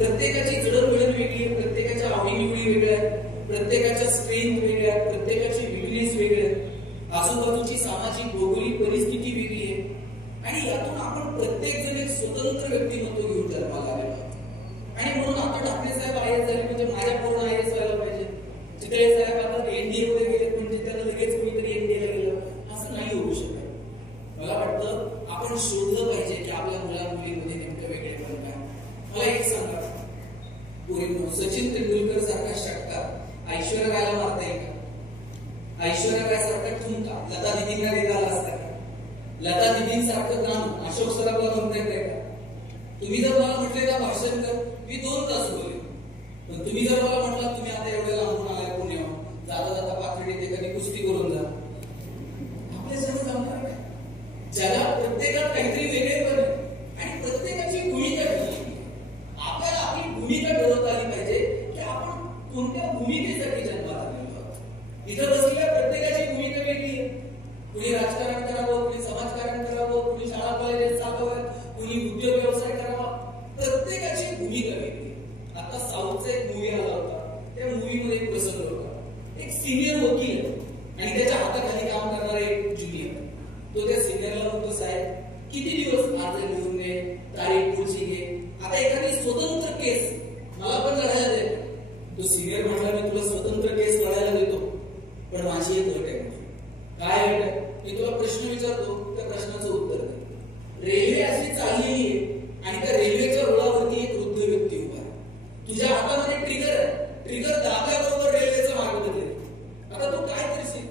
प्रत्येकाची जडणघडण वेगळी आहे, प्रत्येकाच्या आवडीनिवडी वेगळ्या आहेत, प्रत्येकाच्या स्ट्रेंथ वेगळ्या आहेत, प्रत्येकाची विकनेस वेगळे आहेत, आजूबाजूची सामाजिक भौगोलिक परिस्थिती वेगळी आहे आणि यातून आपण प्रत्येक जण एक स्वतंत्र व्यक्तिमत्व घेऊन जन्माला आलेलो आहोत. आणि म्हणून आता ठाकरे साहेब आय एस झाले म्हणजे माझ्या पूर्ण आय एस व्हायला पाहिजे, चितळे साहेब आता एनडीए मध्ये गेले म्हणजे त्यांना लगेच कोणीतरी एनडीएला गेलं असं नाही होऊ शकत. मला वाटतं आपण शोधलं पाहिजे की आपल्या मुला मुलीमध्ये नेमकं वेगळेपण काय. मला एक सांगा, सचिन तेंडुलकर सारखा षटकार ऐश्वर्या रायला मारता येईल का? ऐश्वर्या राय सारखा ठुमका लता दिदींना देताला असता का? लता दिदींसारखं गाणं अशोक सराफला म्हणता येत का? तुम्ही जर मला म्हटले का भाषण कर, मी 2 तास बोलेन, पण तुम्ही जर मला म्हटलं तुम्ही आता एवढ्या लांबून आलाय पुण्याहून, जाता जाता 5 मिनिट एखादी कुस्ती करून जा, आपल्या सगळं जमणार काय? ज्याला प्रत्येकात काहीतरी वेगळेपण आहे आणि प्रत्येकाची भूमिका वेगळी, आपल्याला आपली भूमिका ठरवता आली पाहिजे की आपण कोणत्या भूमिकेसाठी जन्माला आलेलो आहोत. इथं बसलेल्या प्रत्येकाची भूमिका वेगळी आहे. कुणी राजकारण करावं, कुणी समाजकारण करावं, कुणी शाळा कॉलेज चालवावं, कुणी उद्योग व्यवसाय करावा, प्रत्येकाची भूमिका वेगळी. आता साऊथचा एक मूवी आला होता, त्या मूवीमध्ये एक प्रसंग होता, एक सिनियर वकील आणि त्याच्या हाताखाली काम करणारा एक ज्युनियर. तो त्या सिनियरला म्हणतो, साहेब किती दिवस अर्ज लिहून दे, तारीख पुढची घे, आता एखादी स्वतंत्र केस मला पण लढायला दे. तो सिनियर म्हणाला, मी तुला स्वतंत्र केस लढायला देतो, पण माझी एक अट आहे. काय अट आहे? मी तुला प्रश्न विचारतो, त्या प्रश्नाचं उत्तर दे. रेल्वे अशी चाललेली आहे आणि त्या रेल्वेच्या रुळावरती एक वृद्ध व्यक्ती उभा आहे. तुझ्या हातामध्ये ट्रिगर आहे, ट्रिगर दाबल्याबरोबर रेल्वेचा मार्ग बदलेल. आता तू काय करशील?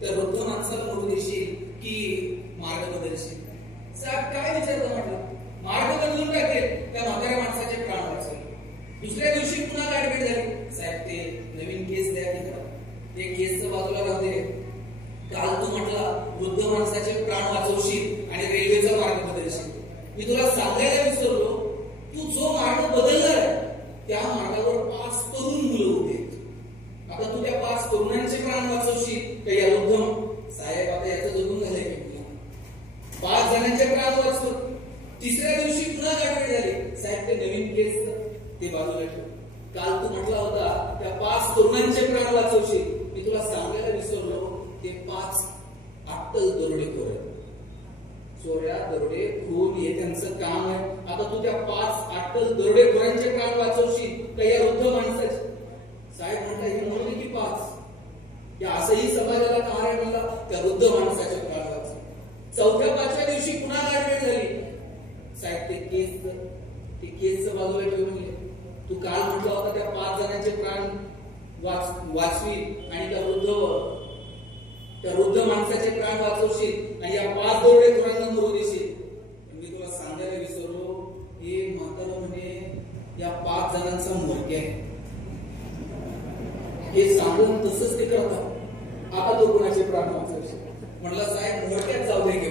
त्या वृद्ध माणसाला म्हणू देशील की मार्ग बदलशील? साहेब काय विचारलं म्हटलं, मार्ग बदलून टाकेल, त्या म्हाताऱ्या माणसाचे प्राण वाचले. दुसऱ्या दिवशी पुन्हा ऍडमिट झाले. साहेब ते नवीन केस द्या तिकडं, ते केसचं बाजूला राहू दे. काल तू म्हटला वृद्ध माणसाचे प्राण वाचवशील आणि रेल्वेचा मार्ग बदलशील. मी तुला सांगायला विसरलो, तू जो मार्ग बदललाय त्या मार्गावर 5 तरुण मुलं उभे आहेत. आता तू त्या 5 तरुणांचे प्राण वाचवशील का या वृद्ध? साहेब आता याचं जगून झालंय की 5 जणांचे प्राण वाचव. तिसऱ्या दिवशी पुन्हा गाठे झाले. साहेब ते नवीन केस ते बाजूला ठेव. काल तू म्हटला होता त्या 5 तरुणांचे प्राण वाचवशील. मी तुला सांगायला विसरलो, ते 5 अट्टल दरोडेखोर आहेत. चोऱ्या, दरोडे, खून हे त्यांचं काम आहे. आता तू त्या 5 अट्टल दरोडेखोरांचे प्राण वाचवशील का या वृद्ध माणसाचे? साहेब म्हणता, हे म्हणले की 5 या असंही समाजाला काय आहे म्हणला, त्या वृद्ध माणसाचे प्राण वाचव. 4थ्या-5व्या दिवशी पुन्हा गाठभेट झाली. साहेब ते केसचं बाजूला ठेवून म्हणले, तू काल म्हटला होता त्या 5 जणांचे प्राण वाचवी आणि त्या वृद्ध माणसाचे प्राण वाचवशील आणि या 5 दरोडेखोरांना मरू देशील. मी तुला सांगायला विसरलो, हे म्हातारा म्हणे या 5 जणांचा मोर्चा आहे. हे सांगून तसंच ते करतात. आता तो कोणाचे प्राण वाचवशील? म्हटलं साहेब मोर्चात जाऊ दे की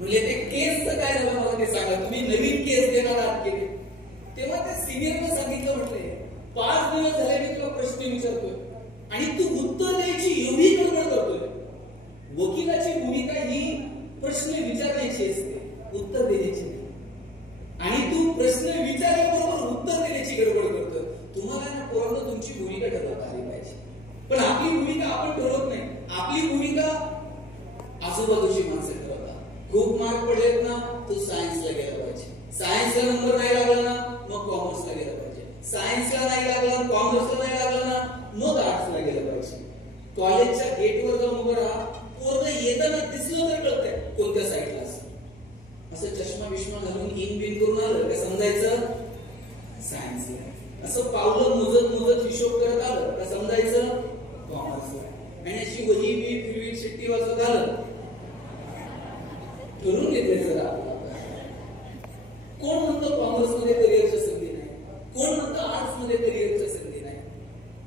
म्हणजे ते केसचं काय झालं मला ते सांगा. तुम्ही नवीन केस देणार आहात की? तेव्हा त्या सिनियरनं सांगितलं, म्हटलंय 5 दिवस झाले मी तुला प्रश्न विचारतोय आणि तू उत्तर द्यायची एवढी गडबड करतोय. वकिलाची भूमिका ही प्रश्न विचारण्याची असते, उत्तर देण्याची नाही. आणि तू प्रश्न विचारल्याबरोबर उत्तर देण्याची गडबड करतोय. तुम्हाला ना पोरांनो तुमची भूमिका ठरवता आली पाहिजे, पण आपली भूमिका आपण ठरवत नाही. आपली भूमिका आजूबाजूची माणसं ठरवतात. खूप मार्क पडलेत ना, तू सायन्सला गेला पाहिजे. सायन्सला नंबर नाही लागला ना, मग कॉमर्सला गेला पाहिजे. सायन्सला नाही लागला, कॉमर्सला नाही लागला ना, मग आर्ट्सला गेलं पाहिजे. कॉलेजच्या गेटवर जाऊन उभं राहा, पोरगं येताना दिसलं तर कळतंय कोणत्या साईडला असं चष्मा बिष्मा घालून इन बिन करून आलं का समजायचं सायन्सला. असं पावलं मोजत हिशोब करत आलं का समजायचं कॉमर्सला. आणि अशी वही बी फिरवी शिट्टी वाजवत आलं ठरून घेतले. जरा कोण म्हणतो कॉमर्समध्ये करिअरची संधी नाही, कोण म्हणतो आर्ट्समध्ये करिअरची संधी नाही.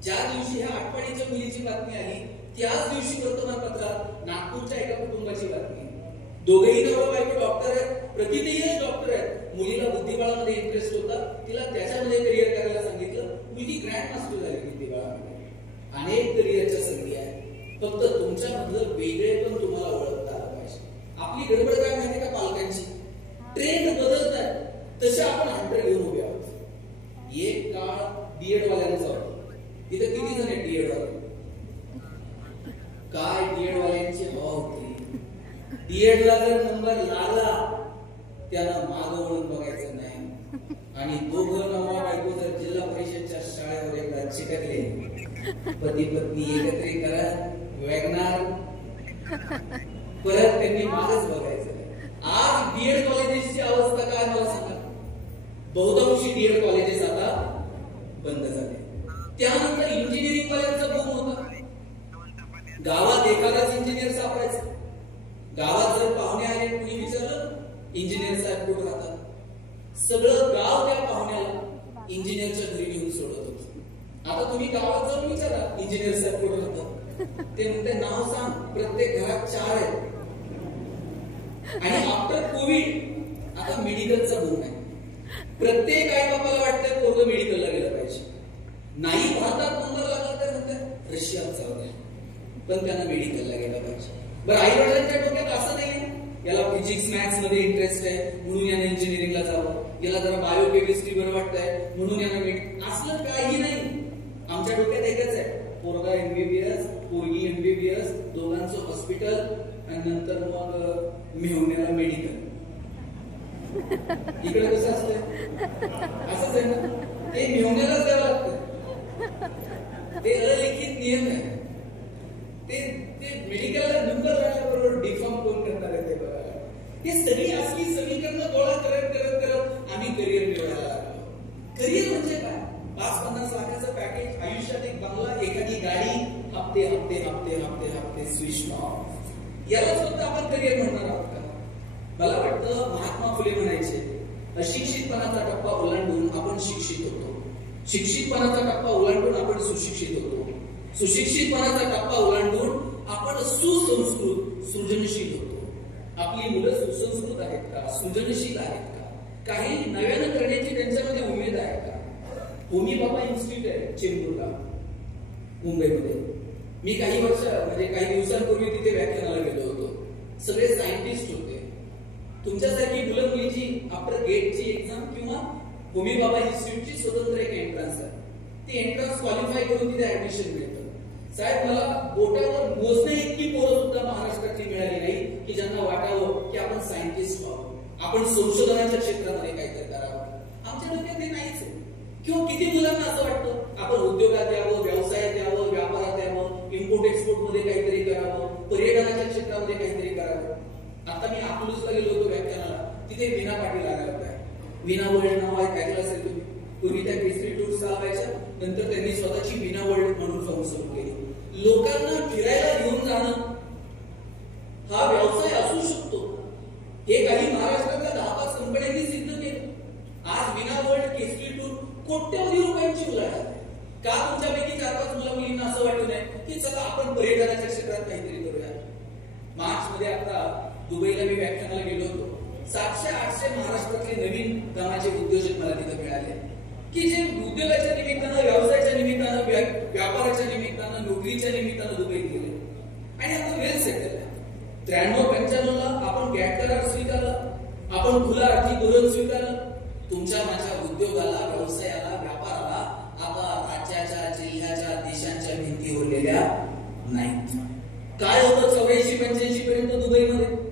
ज्या दिवशी ह्या आठवडीच्या मुलीची बातमी आली त्याच दिवशी वर्तमानपत्रात नागपूरच्या एका कुटुंबाची बातमी. दोघेही नवरा बायको डॉक्टर आहेत, प्रतिनिधीच डॉक्टर आहेत. मुलीला बुद्धिबळामध्ये इंटरेस्ट होता, तिला त्याच्यामध्ये करिअर करायला सांगितलं. मुलगी ग्रँड मास्टर झाली बुद्धिबळामध्ये. अनेक करिअरच्या संधी आहेत, फक्त तुमच्यामधलं वेगळेपण तुम्हाला ओळखता आलं पाहिजे. आपली गडबड काय माहिती का पालकांची, ट्रेंड बदलत आहे तसे आपण हंटर येऊन उभे आहोत. एक काळ डीएड वाल्यांचा होता. तिथे किती जण आहेत डीएड वाले? काय डीएड वाल्यांची हवा होती. डीएड ला जर नंबर लागला त्याला मागं वळून बघायचं नाही. आणि दोघं नवरा बायको जर जिल्हा परिषदच्या शाळेवर एकदा चिकटले, पती पत्नी एकत्रीकरण वॅगनार, परत त्यांनी मागच बघायचं. आज डीएड कॉलेजेसची अवस्था काय मला सांगा. बहुतांशी डीएड कॉलेजेस आता बंद झाले. त्यानंतर इंजिनिअरिंग वाल्यांचा बूम होता. गावात एखादाच इंजिनियर सापडायचा. गावात जर पाहुणे आले, कुणी विचारलं इंजिनियर साहेब कुठे राहतात, सगळं गाव त्या पाहुण्याला इंजिनियरच्या घरी घेऊन सोडत होतं. आता तुम्ही गावात जाऊन विचारा इंजिनियर साहेब कुठे राहतात, ते म्हणते नाव सांग, प्रत्येक घरात 4 आहेत. आणि आफ्टर कोविड आता मेडिकलचा बूम आहे. प्रत्येक आई बापाला वाटतंय पोरगं मेडिकलला गेलं पाहिजे. नाही भारतात नंबर लागला तर म्हणतात रशियात जाऊ द्या, पण त्यांना मेडिकलला गेलं पाहिजे. बरं, आई वडिलांच्या डोक्यात असं नाही याला फिजिक्स मॅथ्स मध्ये इंटरेस्ट आहे म्हणून याला इंजिनिअरिंगला जावं, याला जरा बायोकेमिस्ट्री बरं वाटतंय म्हणून याला असलं काही नाही. आमच्या डोक्यात एकच आहे, पोरगा एमबीबीएस, पोरगी एमबीबीएस, दोघांचं हॉस्पिटल आणि नंतर मग मेहुण्याला मेडिकल. इकडे कसं असतंय, असंच आहे ना, ते मेहुण्यालाच द्यावं लागतं. ते अलिखित नियम आहे. ते मेडिकलला नंबर लागल्याबरोबर डिफॉर्म कोण करणार आहे ते बघायला. हे सगळी असली समीकरणं गोळा करत करत करत आम्ही करिअर निवडायला लागलो. करिअर म्हणजे काय? 5-50 लाखाचं पॅकेज, आयुष्यात एक बंगला, एखादी गाडी, हप्ते हप्ते हप्ते हप्ते हप्ते स्विच ऑफ. याला सुद्धा आपण करिअर म्हणणार आहोत का? मला वाटतं महात्मा फुले म्हणायचे, अशिक्षितपणाचा टप्पा ओलांडून आपण शिक्षित होतो, शिक्षितपणाचा टप्पा ओलांडून आपण सुशिक्षित होतो, सुशिक्षितपणाचा टप्पा ओलांडून आपण सुसंस्कृत सृजनशील होतो. आपली मुलं सुसंस्कृत आहेत का, सृजनशील आहेत का, काही नव्यानं करण्याची त्यांच्यामध्ये उमेद आहे का? होमी बाबा इन्स्टिट्यूट आहे चेंबूरला, मुंबईमध्ये. मी काही दिवसांपूर्वी तिथे व्याख्यानाला गेलो होतो. सगळे सायंटिस्ट होते. तुमच्यासाठी मुलं मुलीची आफ्टर गेटची एक्झाम किंवा होमी बाबा इन्स्टिट्यूटची स्वतंत्र एक एंट्रन्स आहे. ती एंट्रन्स क्वालिफाय करून तिथे ऍडमिशन मिळतं. साहेब, मला बोटावर मोजणे इतकी पोरं सुद्धा महाराष्ट्राची मिळाली नाही की ज्यांना वाटावं की आपण सायंटिस्ट व्हावं, आपण संशोधनाच्या क्षेत्रामध्ये काहीतरी करावं. आमच्या डोक्यात ते नाहीच आहे. किंवा किती मुलांना असं वाटतं आपण उद्योगात यावं, व्यवसायात यावं, व्यापारात यावं, इम्पोर्ट एक्सपोर्ट मध्ये काहीतरी करावं, पर्यटनाच्या क्षेत्रामध्ये काहीतरी करावं. आता मी अकलूजला गेलो होतो व्याख्यानाला, तिथे वीणा पाटील आल्या होत्या. वीणा वर्ल्ड नाव ऐकलं असेल तुम्ही. पूर्वी त्या केसरी टूर्स चालवायच्या, नंतर त्यांनी स्वतःची वीणा वर्ल्ड म्हणून फॉर्म सुरू केली. लोकांना फिरायला घेऊन जाणं हा व्यवसाय असू शकतो, हे काही महाराष्ट्रातल्या 10-5 कंपन्यांनी सिद्ध केलं. आज वीणा वर्ल्ड केसरी टूर कोट्यवधी रुपयांची उलाढाल. का तुमच्यापैकी 4-5 मुला-मुलींना असं वाटू नये की चला आपण पर्यटनाच्या क्षेत्रात काहीतरी करूया? मार्च मध्ये आता दुबईला मी व्याख्यानाला गेलो होतो. 700-800 महाराष्ट्रातले नवीन दमाचे उद्योजक मला तिथे मिळाले की जे उद्योगाच्या निमित्तानं, व्यवसायाच्या निमित्तानं, व्यापाराच्या निमित्तानं, नोकरीच्या निमित्तानं दुबईत गेले आणि आता वेल सेटल आहे. 93-95 ला आपण गॅट करार स्वीकारला, आपण खुला आर्थिक धोरण स्वीकारलं. तुमच्या माझ्या उद्योगाला, व्यवसायाला, व्यापाराला आता राज्याच्या, जिल्ह्याच्या, देशांच्या भिंती उरलेल्या नाहीत. काय होतं 84-85 पर्यंत दुबईमध्ये?